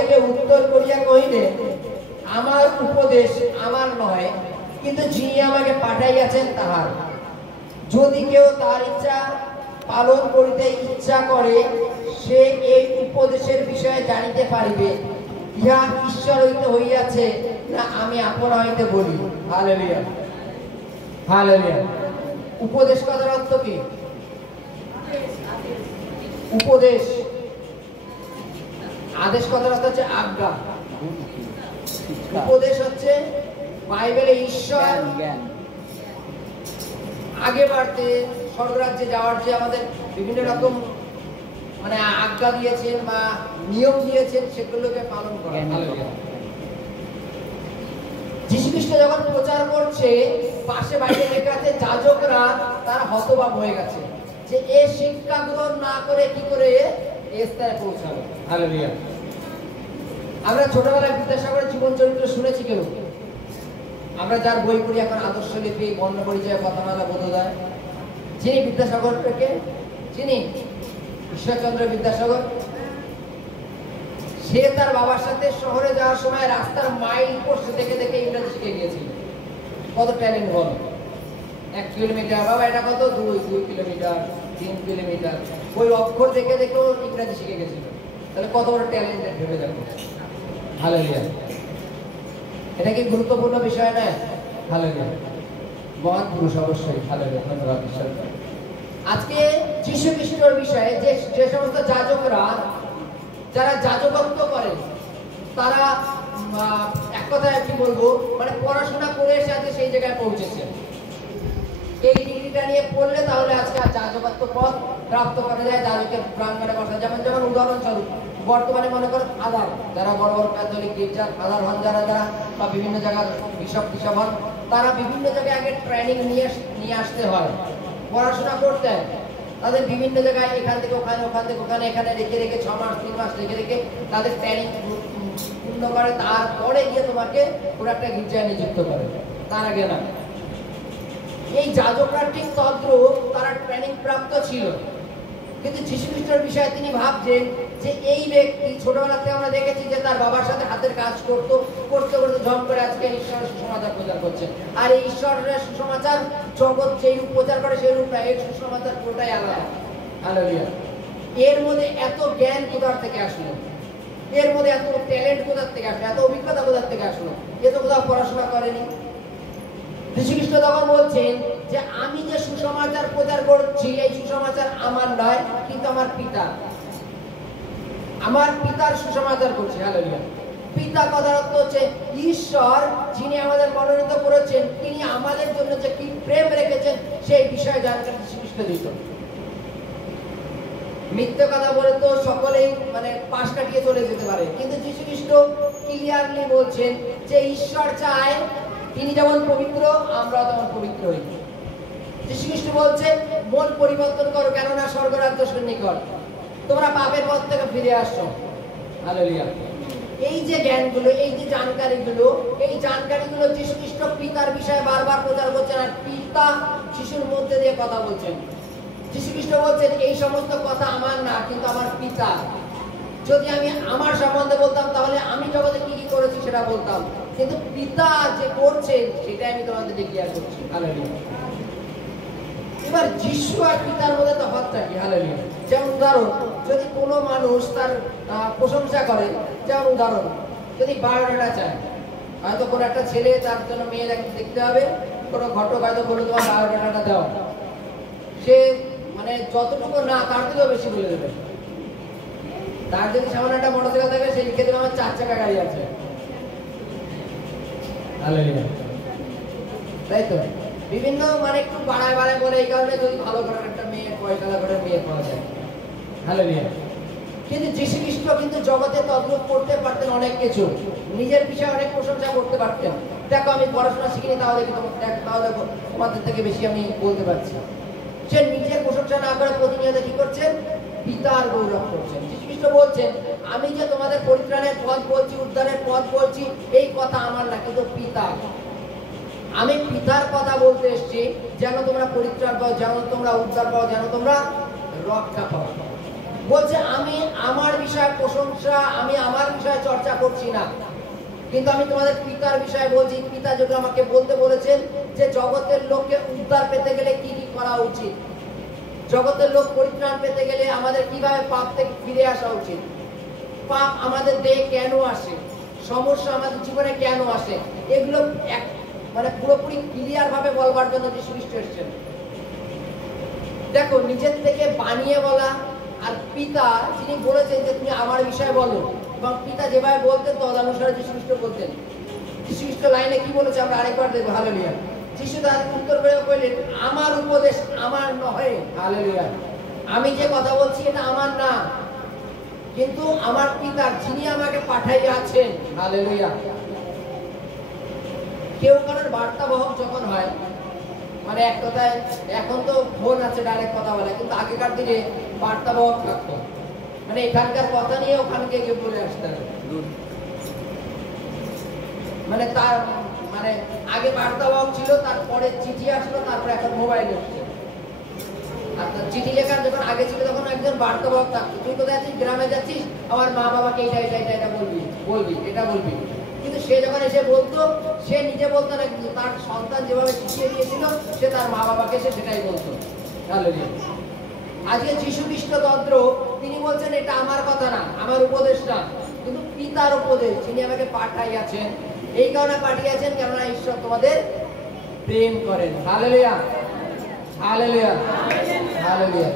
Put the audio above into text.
উত্তর করিয়া কহিলে, আমার উপদেশ আমার নয়, কিন্তু যিনি আমাকে পাঠাইয়াছেন তাহার। যদি কেউ তার ইচ্ছা পালন করিতে ইচ্ছা করে, সে এই উপদেশের বিষয়ে জানিতে পারিবে, ইহা ঈশ্বর হইতে হইয়াছে না আমি আপনা হইতে বলি। Hallelujah, hallelujah. উপদেশ কথার অর্থ কি? উপদেশ। আদেশ কথার অর্থ হচ্ছে আজ্ঞা। উপদেশ হচ্ছে বাইবেলে ঈশ্বর আগে বাড়তে, স্বর্গরাজ্যে যাওয়ার যে আমাদের বিভিন্ন রকম মানে আজ্ঞা দিয়েছেন বা নিয়ম দিয়েছেন, সেগুলোকে পালন করা। যীশু খ্রিস্ট যখন প্রচার করছে, পাশে বাইরে লেখা আছে যাজকরা তারা হতবাক হয়ে গেছে যে এ শিক্ষা গ্রহণ না করে কি করে এ স্তরে পৌঁছাবে। হালেলুয়া। আমরা ছোটবেলায় বিদ্যাসাগরের জীবন চরিত্র শুনেছি কেউ? আমরা যার বই পড়ি এখন, আদর্শলিপি, বর্ণ পরিচয়, কথামালা, বোধোদয়, যিনি বিদ্যাসাগরকে যিনি ঈশ্বরচন্দ্র বিদ্যাসাগর, সে তার বাবার সাথে শহরে যাওয়ার সময় রাস্তার মাইল পোস্ট দেখে দেখে ইংরেজি শিখে গিয়েছিল। কত ট্যালেন্ট বল! 1 কিলোমিটার, বাবা এটা কত, 2 কিলোমিটার, 3 কিলোমিটার, ওই অক্ষর দেখে দেখেও ইংরেজি শিখে গেছিল। তাহলে কত বড় ট্যালেন্টেড ভেবে দেখো। হালেলুয়া। এটা কি গুরুত্বপূর্ণ বিষয় না? হালেলুয়া। মহান পুরুষ অবশ্যই। হালেলুয়া, ধন্যবাদ ঈশ্বর। আজকে যীশু খ্রিস্টের বিষয়ে যে সমস্ত যাজকরা যারা যাজকত্ব করে, তারা এক কথায় কি বলবো, মানে পড়াশোনা করে এসে আজকে সেই জায়গায় পৌঁছেছে। এই ডিগ্রিটা নিয়ে পড়লে তাহলে আজকে যাজকত্ব পদ প্রাপ্ত করা যায়, যাজকের প্রাঙ্গণে বসা। যেমন উদাহরণস্বরূপ বর্তমানে মনে করো ফাদার, যারা বড় বড় ক্যাথলিক গির্জার ফাদার হন, যারা বা বিভিন্ন জায়গার বিশপ হন, তারা বিভিন্ন জায়গায় আগে ট্রেনিং নিয়ে আসতে হয়, পড়াশোনা করতে হয়। তাদের বিভিন্ন জায়গায় এখান থেকে ওখানে, ওখান থেকে ওখানে, এখানে রেখে 6 মাস 3 মাস রেখে তাদের ট্রেনিং পূর্ণ করে, তারপরে গিয়ে তোমাকে পুরো একটা গির্জায় নিযুক্ত করে। তার আগে না। এই যাজকরা ঠিক তদ্রূপ তারা ট্রেনিং প্রাপ্ত ছিল, কিন্তু যীশু খ্রিস্টের বিষয়ে তিনি ভাবছেন যে এই ব্যক্তি ছোটবেলা থেকে আমরা দেখেছি যে তার বাবার সাথে হাতের কাজ করতে করতে ঝম করে আজকে ঈশ্বরের সুসমাচার প্রচার করছে। আর এই ঈশ্বরের সুসমাচার জগৎ যেই রূপ প্রচার করে সেই রূপ না, এই সুসমাচার পুরোটাই আলাদা। হালেলুয়া। এর মধ্যে এত জ্ঞান কোথার থেকে আসলো? এর মধ্যে এত ট্যালেন্ট কোথার থেকে আসলো? এত অভিজ্ঞতা কোথার থেকে আসলো? এ তো কোথাও পড়াশোনা করেনি। যীশু খ্রিস্ট তখন বলছেন যে আমি যে সুসমাচার প্রচার করছি, এই সুসমাচার আমার নয়, কিন্তু আমার পিতা, আমার পিতার সুসমাচার করছি। হালেলুয়া। পিতা কথার অর্থ হচ্ছে ঈশ্বর, যিনি আমাদের মনোনীত করেছেন, তিনি আমাদের জন্য যে কি প্রেম রেখেছেন সেই বিষয়ে জানকারি যীশু খ্রিস্ট দিত। মিথ্যে কথা বলে তো সকলেই মানে পাশ কাটিয়ে চলে যেতে পারে, কিন্তু যীশু খ্রিস্ট ক্লিয়ারলি বলছেন যে ঈশ্বর চায় তিনি যেমন পবিত্র, আমরাও তেমন পবিত্র হই। যীশু খ্রিস্ট বলছেন মন পরিবর্তন করো, কেননা স্বর্গরাজ্য সন্নিকট। তোমরা পাপের পথ থেকে ফিরে আসছো। হালেলুয়া। এই যে জ্ঞানগুলো, এই যে জানকারিগুলো, এই জানকারিগুলো যীশু খ্রিস্ট পিতার বিষয়ে বারবার প্রচার করছেন, আর পিতা শিশুর মধ্যে দিয়ে কথা বলছেন। যীশু খ্রিস্ট বলছেন এই সমস্ত কথা আমার না, কিন্তু আমার পিতা। যদি আমি আমার সম্বন্ধে বলতাম তাহলে আমি জগতে কি কি করেছি সেটা বলতাম, কিন্তু পিতা যে করছেন সেটাই আমি তোমাদের ডিক্লেয়ার করছি। হালেলুয়া। এবার যিশু আর পিতার মধ্যে তফাৎটা কি? হালেলুয়া। যেমন উদাহরণ, যদি কোনো মানুষ তার প্রশংসা করে, যেমন উদাহরণ, যদি বায়োডাটা চায়, হয়তো কোনো একটা ছেলে তার জন্য মেয়ে দেখতে হবে, কোনো ঘটক হয়তো বলে তোমার বায়োডাটাটা দাও, সে মানে যতটুকু না তার থেকেও বেশি বলে দেবে। তার যদি সামনে একটা মোটরসাইকেল থাকে, সে লিখে দেবে আমার 4 চাকা গাড়ি আছে। হালেলুয়া। তাই তো বিভিন্ন মানে একটু বাড়ায় বলে, এই কারণে যদি ভালো ঘরের একটা মেয়ে, পয়সালা ঘরের মেয়ে পাওয়া যায়। হালেলুয়া। কিন্তু যীশু খ্রিস্ট কিন্তু জগতে তদ্রূপ করতে পারতেন অনেক কিছু, নিজের বিষয়ে অনেক প্রশংসা করতে পারতেন। দেখো আমি পড়াশোনা শিখিনি, তাও দেখি তোমাদের থেকে বেশি আমি বলতে পারছি। সে নিজের প্রশংসা না করে প্রতিনিয়ত কি করছেন? পিতার গৌরব করছেন। যীশু খ্রিস্ট বলছেন আমি যে তোমাদের পরিত্রাণের পথ বলছি, উদ্ধারের পথ বলছি, এই কথা আমার না, কিন্তু পিতা। আমি পিতার কথা বলতে এসেছি, যেন তোমরা পরিত্রাণ পাও, যেন তোমরা উদ্ধার পাও, যেন তোমরা রক্ষা পাও। বলছে আমি আমার বিষয়ে প্রশংসা, আমি আমার বিষয়ে চর্চা করছি না, কিন্তু আমি তোমাদের পিতার বিষয়ে বলছি। পিতা যখন আমাকে বলতে বলেছেন যে জগতের লোককে উদ্ধার পেতে গেলে কি কি করা উচিত, জগতের লোক পরিত্রাণ পেতে গেলে আমাদের কিভাবে পাপ থেকে ফিরে আসা উচিত, পাপ আমাদের দেহে কেন আসে, সমস্যা আমাদের জীবনে কেন আসে, এগুলো মানে পুরোপুরি ক্লিয়ার ভাবে বলবার জন্য যীশু খ্রিস্ট এসেছেন। দেখো, নিজের থেকে বানিয়ে বলা আর পিতা যিনি বলেছেন যে তুমি আমার বিষয়ে বলো, এবং পিতা যেভাবে বলতেন তদনুসারে যীশু খ্রিস্ট বলতেন। যীশু খ্রিস্ট লাইনে কি বলেছে আমরা আরেকবার দেখবো, হালেলুয়া। যীশু তার উত্তর করে বললেন, আমার উপদেশ আমার নয়, হালেলুয়া। আমি যে কথা বলছি এটা আমার না, কিন্তু আমার পিতা যিনি আমাকে পাঠাইয়াছেন, হালেলুয়া। কেউ কারোর বার্তাবাহক যখন হয়, মানে এক কথায় এখন তো ফোন আছে ডাইরেক্ট কথা বলা, কিন্তু আগেকার দিনে বার্তাবাহক থাকতো, মানে এখানকার কথা নিয়ে ওখানকে গিয়ে বলে আসতে হবে। মানে তার মানে আগে বার্তাবাহক ছিল, তারপরে চিঠি আসলো, তারপরে এখন মোবাইল এসছে। আর চিঠি লেখার যখন আগে ছিল তখন একজন বার্তাবাহক থাকতো, তুই কোথায় যাচ্ছিস, গ্রামে যাচ্ছিস, আমার মা বাবাকে এটা এটা এটা এটা বলবি এটা বলবি। কিন্তু সে যখন এসে বলতো, সে নিজে বলতো না, কিন্তু তার সন্তান যেভাবে শিখিয়ে দিয়েছিল সে তার মা বাবাকে এসে সেটাই বলতো। আজকে যীশু খ্রিস্ট তন্ত্র তিনি বলছেন এটা আমার কথা না, আমার উপদেশ না, কিন্তু পিতার উপদেশ, যিনি আমাকে পাঠাইয়াছেন। এই কারণে পাঠিয়েছেন কেননা ঈশ্বর তোমাদের প্রেম করেন। Hallelujah, hallelujah, hallelujah.